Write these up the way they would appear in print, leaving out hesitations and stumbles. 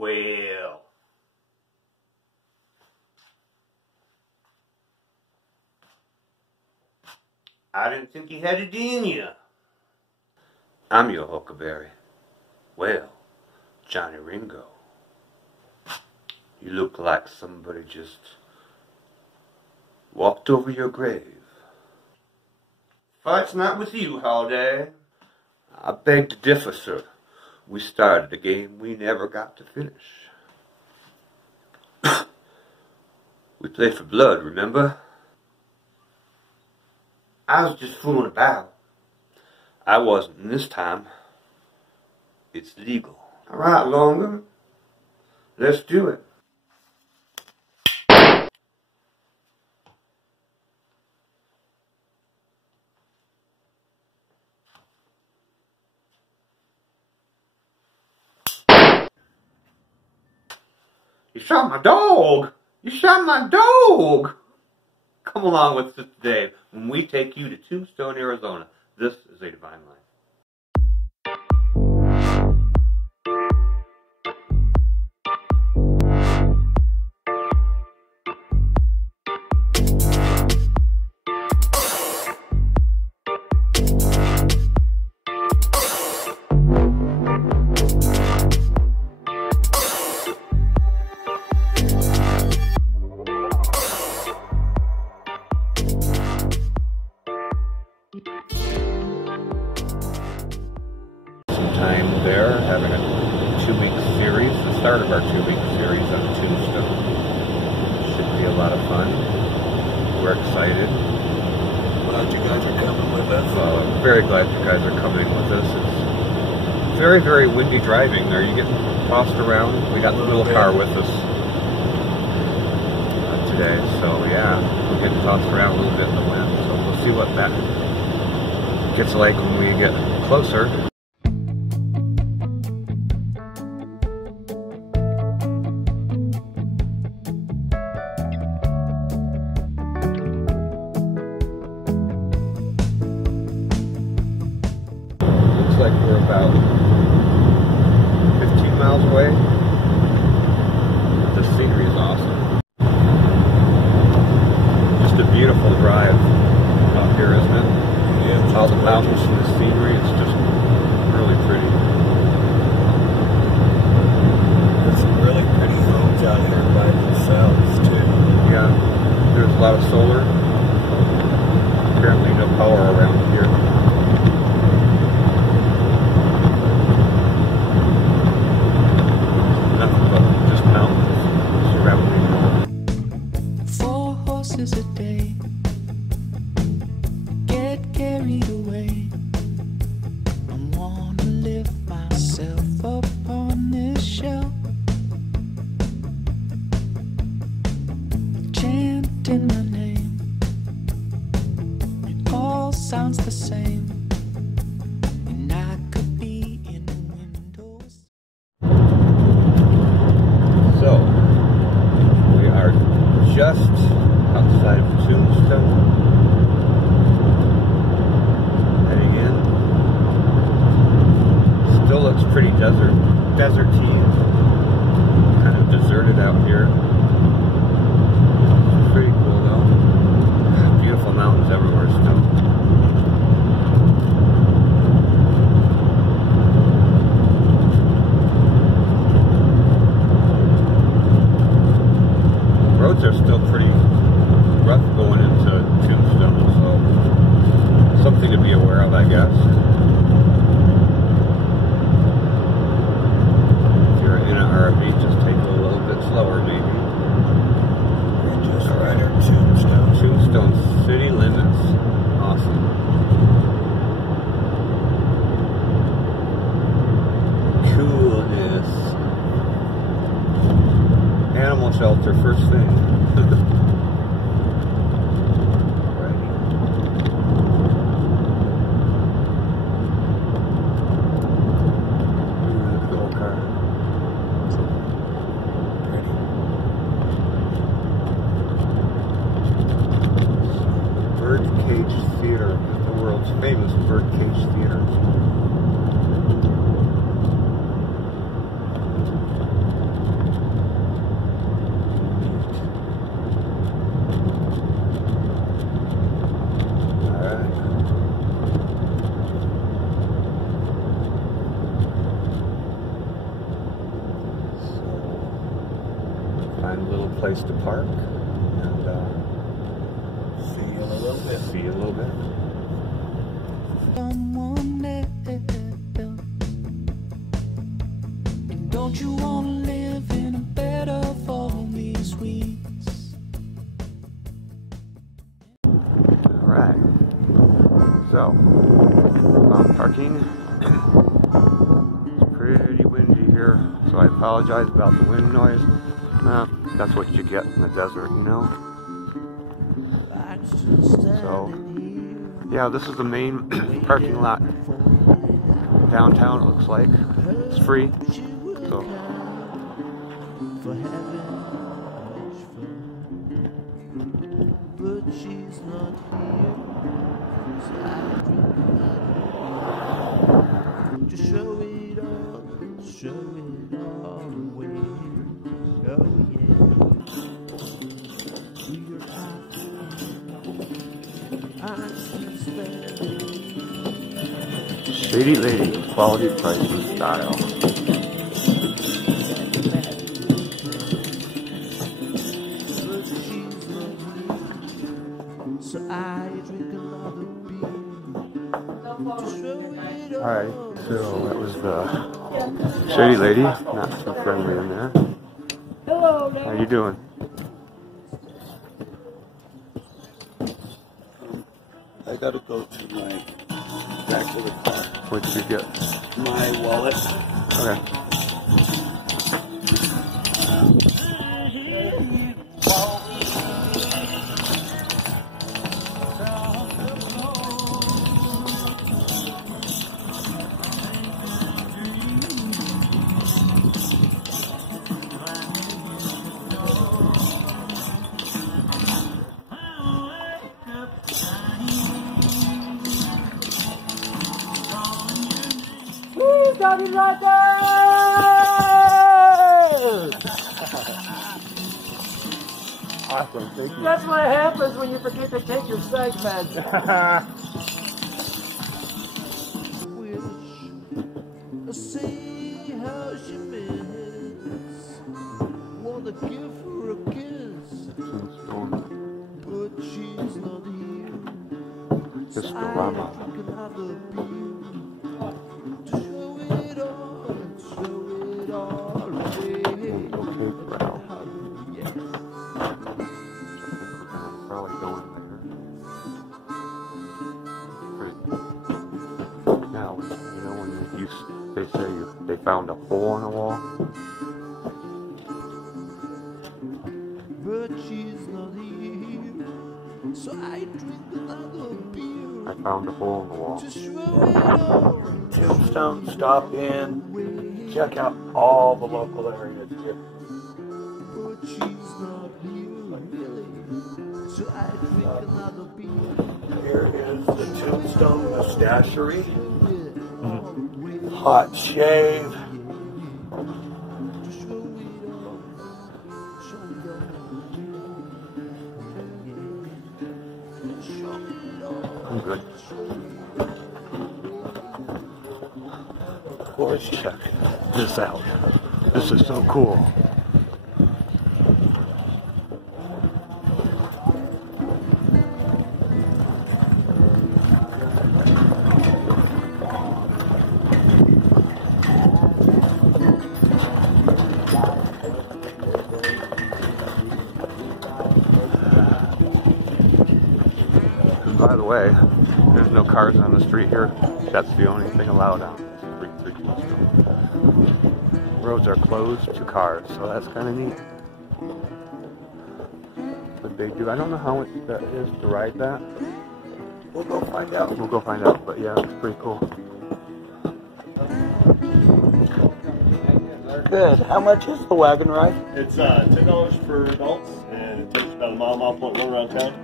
Well, I didn't think you had it in you. I'm your huckleberry. Well, Johnny Ringo, you look like somebody just walked over your grave. Fight's not with you, Holiday. I beg to differ, sir. We started a game we never got to finish. We played for blood, remember? I was just fooling about. I wasn't this time. It's legal. All right, Longer. Let's do it. You shot my dog! You shot my dog! Come along with us today when we take you to Tombstone, Arizona. This is A Divine Life. Time there, having a 2-week series, the start of our 2-week series on Tombstone. Should be a lot of fun. We're excited. Glad you guys are coming with us. Very glad you guys are coming with us. It's very, very windy driving. Are you getting tossed around? We got the little car with us today, so yeah, we're getting tossed around a little bit in the wind. So we'll see what that gets like when we get closer. Like we're about 15 miles away. The scenery is awesome. Just a beautiful drive out here, isn't it? Yeah. All the mountains and the scenery, it's just really pretty. There's some really pretty homes out here by themselves too. Yeah, there's a lot of solar. Apparently no power around here. A day, get carried away. I wanna lift myself up on this shelf, chanting my name. It all sounds the same, and I could be in the windows. So we are just outside of Tombstone, heading in. Still looks pretty deserty, kind of deserted out here. Pretty cool though. Beautiful mountains everywhere still. Roads are still pretty rough going into Tombstone, so something to be aware of, I guess. If you're in an RV, just take it a little bit slower, maybe. We're just right at Tombstone. Tombstone city limits. Awesome. Coolness. Animal shelter, first thing. Birdcage Theater, the world's famous Birdcage Theater. place to park. And See you in a little bit. see you in a little bit. Someone else. And don't you want to live in a bed of all these weeds? Alright. So, found parking. It's pretty windy here, so I apologize about the wind noise. That's what you get in the desert, you know? So, yeah, this is the main parking lot downtown, it looks like. It's free. So, For having much fun, but she's not here. So I drink to show it all away. Oh yeah, we're I'm still standing. Shady Lady, quality, price, and style. So I drink another beer to show it all. Alright, so that was the Shady Lady, not too friendly in there. Hello How you doing? I gotta go to my back of the car. What did you get? My wallet. Okay. Johnny Rocker! Awesome, thank you. That's what happens when you forget to take your psych meds. See how she fits. Wanna give her a kiss, but she's not here. So I drink another beer to show it all away. Yes. Probably going there. Now, you know when they say they found a hole in the wall? But she's not here, so I drink another beer I found a hole in the wall. to show it all. Tombstone, stop in, check out all the local areas here. But she's not here, really, so I drink another beer. Here is the Tombstone Mustachery. To Hot shave. show it all, show it all. I'm good. Let's check This out. This is so cool. By the way, there's no cars on the street here. That's the only thing allowed on Street 3. Roads are closed to cars, so that's kind of neat. But they do. I don't know how much that is to ride that. We'll go find out. We'll go find out, but yeah, it's pretty cool. Good. How much is the wagon ride? It's $10 for adults, and it takes about a mile point one around town.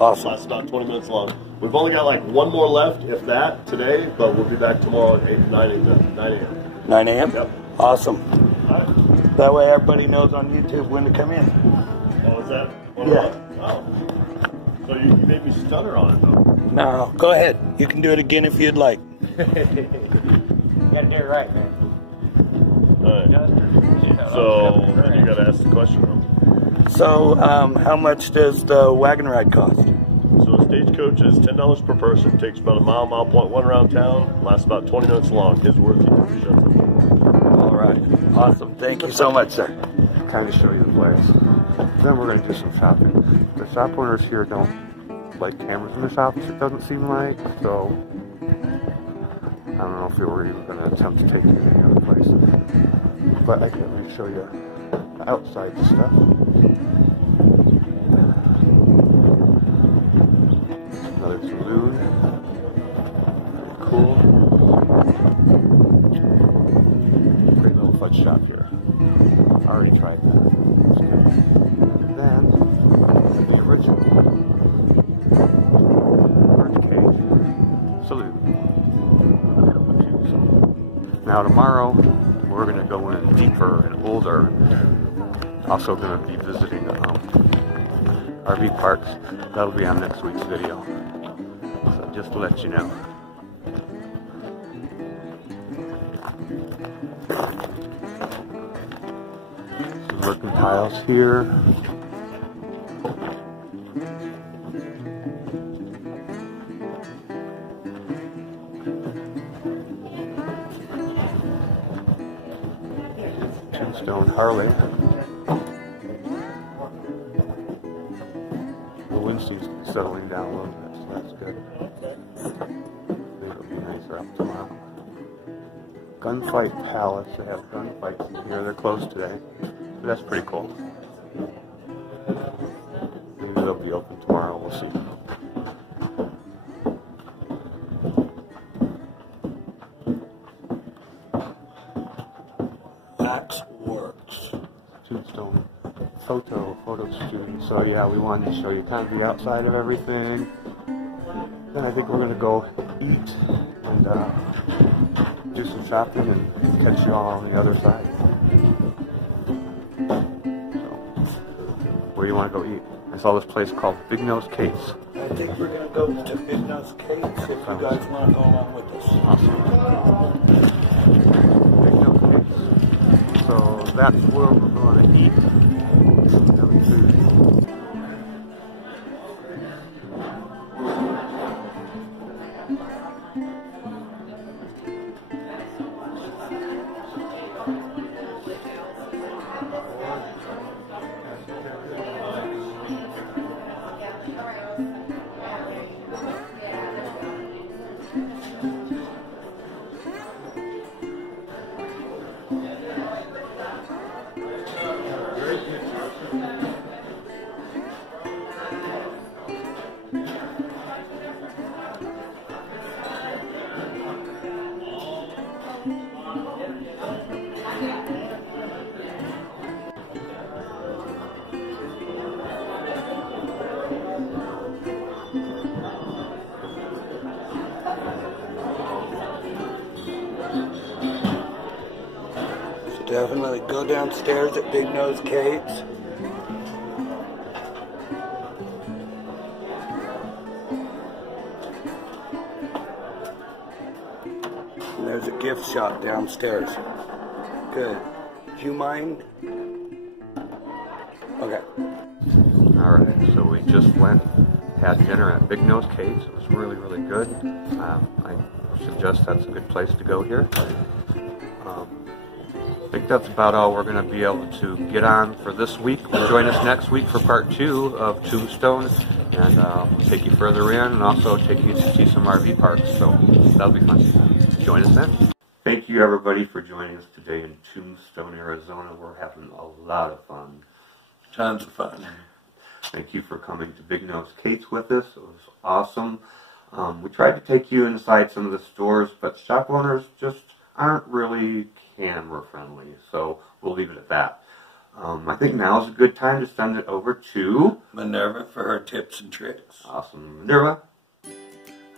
Awesome. Lasts about 20 minutes long. We've only got like one more left, if that, today, but we'll be back tomorrow at 9 a.m. 9 a.m.? Yep. Awesome. All right. That way everybody knows on YouTube when to come in. Oh, is that one Yeah. Oh. So you made me stutter on it, though. No, go ahead. You can do it again if you'd like. You gotta do it right, man. All right. Justin. So, then you gotta ask the question, though. So, how much does the wagon ride cost? So a stagecoach is $10 per person. Takes about a mile, mile point one around town. Lasts about 20 minutes long. Is worth it. All right. Awesome. Thank you so much, sir. Kind of show you the place. Then we're going to do some shopping. The shop owners here don't like cameras in the shops, it doesn't seem like, so I don't know if we were even going to attempt to take you to any other place. But I can at least show you the outside stuff. Another saloon. Very cool. Great little fudge shop here. I already tried that. It's good. And then the original birdcage saloon. Now tomorrow we're going to go in deeper and older. Also going to be visiting RV parks. That'll be on next week's video. So just to let you know. Some mercantiles here. Tombstone Harley. The wind seems to be settling down a little bit, so that's good. I think it'll be nicer up tomorrow. Gunfight Palace. They have gunfights in here. They're closed today. But that's pretty cool. Maybe they'll be open tomorrow. We'll see. Tombstone photo student. So yeah, we wanted to show you kind of the outside of everything. Then I think we're gonna go eat and do some shopping and catch you all on the other side. So, where do you want to go eat? I saw this place called Big Nose Kate's. I think we're going to go to Big Nose Kate's if you guys want to go along with us. Awesome. Big Nose Kate's. So that's where we're going to eat. Some food. Definitely go downstairs at Big Nose Kate's. And there's a gift shop downstairs. Good. Do you mind? Okay. Alright, so we just went, had dinner at Big Nose Kate's. It was really, really good. I suggest that's a good place to go here. I think that's about all we're going to be able to get on for this week. Join us next week for part 2 of Tombstone, and we'll take you further in and also take you to see some RV parks, so that'll be fun. Join us then. Thank you everybody for joining us today in Tombstone, Arizona. We're having a lot of fun. Tons of fun. Thank you for coming to Big Nose Kate's with us. It was awesome. We tried to take you inside some of the stores, but shop owners just aren't really camera friendly, so we'll leave it at that. I think now is a good time to send it over to Minerva for her tips and tricks. Awesome. Minerva.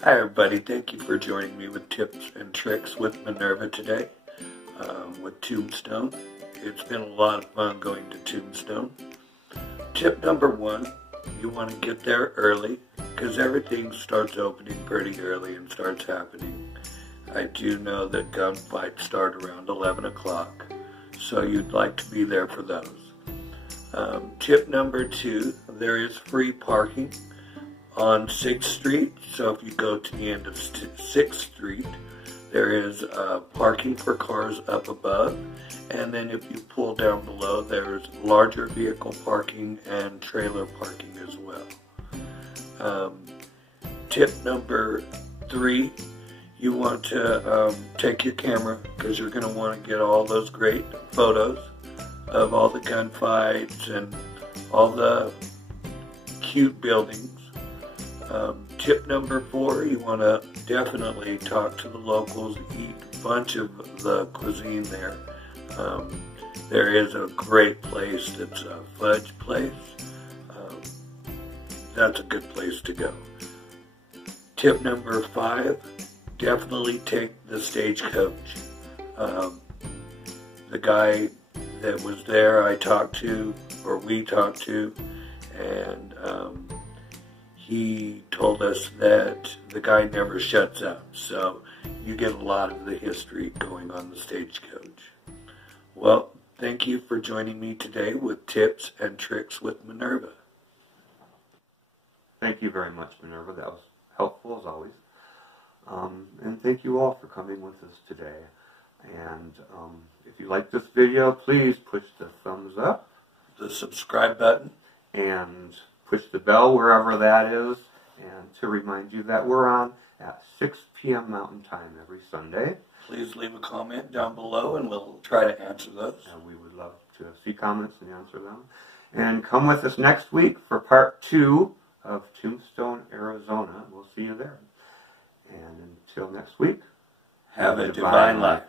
Hi everybody, thank you for joining me with tips and tricks with Minerva today, with Tombstone. It's been a lot of fun going to Tombstone. Tip number 1, you want to get there early, because everything starts opening pretty early and starts happening. I do know that gunfights start around 11 o'clock, so you'd like to be there for those. Tip number 2, there is free parking on 6th Street. So if you go to the end of 6th Street, there is parking for cars up above. And then if you pull down below, there's larger vehicle parking and trailer parking as well. Tip number 3, you want to take your camera, because you're going to want to get all those great photos of all the gunfights and all the cute buildings. Tip number 4, you want to definitely talk to the locals, eat a bunch of the cuisine there. There is a great place that's a fudge place. That's a good place to go. Tip number 5, definitely take the stagecoach. The guy that was there we talked to, and he told us that the guy never shuts up, so you get a lot of the history going on the stagecoach. Well, thank you for joining me today with Tips and Tricks with Minerva. Thank you very much, Minerva. That was helpful as always. And thank you all for coming with us today. And if you like this video, please push the thumbs up, The subscribe button, and push the bell wherever that is, and to remind you that we're on at 6 p.m. Mountain Time every Sunday. please leave a comment down below and we'll try to answer those. And we would love to see comments and answer them. And come with us next week for part 2 of Tombstone, Arizona. We'll see you there. And until next week, Have a divine life.